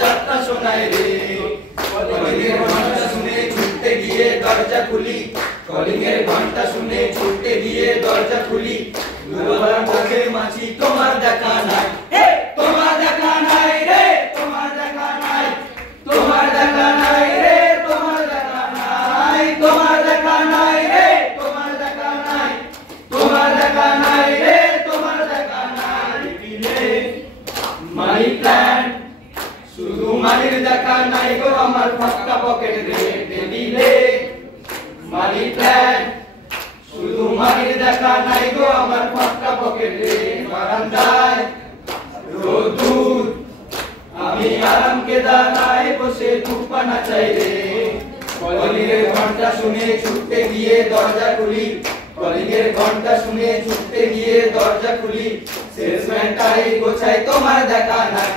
যাত্রা শোনায় রে। কলিংয়ের ঘন্টা শুনে ছুটতে গিয়ে দরজা খুলি, কলিংয়ের ঘন্টা শুনে ছুটতে গিয়ে দরজা খুলি। দুয়ার মুখে মাছি তোমার দেখা নাই, তোমার দেখা নাই রে, তোমার দেখা নাই, তোমার দেখা নাই রে, তোমার দেখা নাই, তোমার দেখা নাই রে, তোমার দেখা নাই, তোমার দেখা নাই রে, তোমার দেখা নাই। মানি প্ল্যান্ট শুধু মানির দেখা নাই গো আমার ফাঁকা পকেট রে টেবিলে। মানি প্ল্যান্ট শুধু মানির দেখা নাই গো আমার ফাঁকা পকেট রে বারান্দায় রোদুর আমি আরাম কেদারায় বসে ধূপা নাচাই রে। কলিংয়ের ঘন্টা শুনে ছুটতে গিয়ে দরজা খুলি, কলিংয়ের ঘন্টা শুনে ছুটতে গিয়ে দরজা খুলি। সেলসম্যানটাই গোছায় তোমার দেখা নাই।